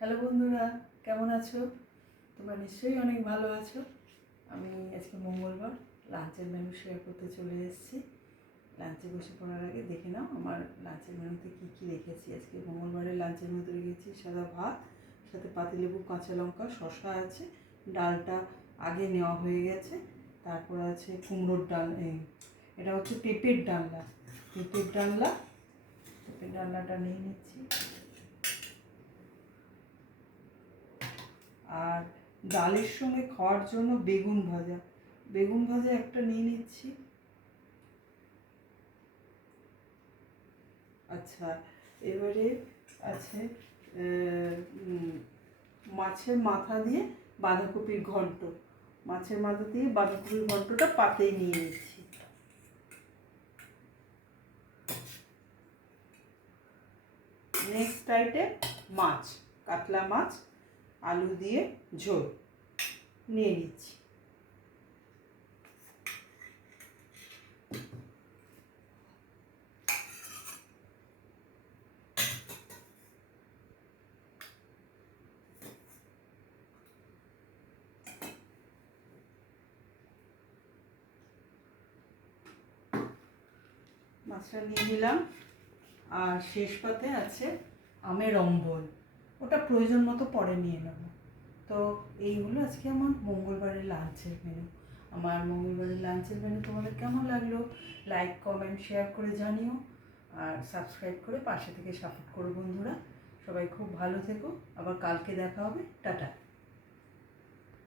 Hello বন্ধুরা, কেমন আছো? তোমরা নিশ্চয়ই অনেক ভালো আছো। আমি আজকে মঙ্গলবার লাঞ্চের মেনু শেয়ার করতে চলে এসেছি। লাঞ্চে বসে পড়ার আগে দেখে নাও আমার লাঞ্চের মেনুতে কী কী রেখেছি। আজকে মঙ্গলবারের লাঞ্চের মধ্যে রেখেছি সাদা ভাত, সাথে পাতিলেবু, কাঁচা লঙ্কা, শসা আছে, ডালটা আগে নেওয়া হয়ে গেছে। তারপর আছে কুমড়োর ডাল, এটা হচ্ছে পেঁপের ডালনা। পেঁপের ডালনাটা নিয়ে নিচ্ছি। আর ডালের সঙ্গে খাওয়ার জন্য বেগুন ভাজা একটা নিয়ে নিচ্ছি। আচ্ছা, এবারে আছে মাছের মাথা দিয়ে বাঁধাকপির ঘন্ট। মাছের মাথা দিয়ে বাঁধাকপির ঘন্টটা পাতেই নিয়ে নিচ্ছি। নেক্সট আইটেম মাছ, কাতলা মাছ আলু দিয়ে ঝোল নিয়ে নিচ্ছি। মাছটা নিয়ে নিলাম। আর শেষ পাতে আছে আমের অম্বল, ওটা প্রয়োজন মতো পরে নিয়ে নেব। তো এইগুলো আজকে আমার মঙ্গলবারের লাঞ্চের মেনু। আমার মঙ্গলবারের লাঞ্চের মেনু তোমাদের কেমন লাগলো? লাইক, কমেন্ট, শেয়ার করে জানিও। আর সাবস্ক্রাইব করে পাশে থেকে সাপোর্ট করো বন্ধুরা। সবাই খুব ভালো থেকো। আবার কালকে দেখা হবে। টাটা।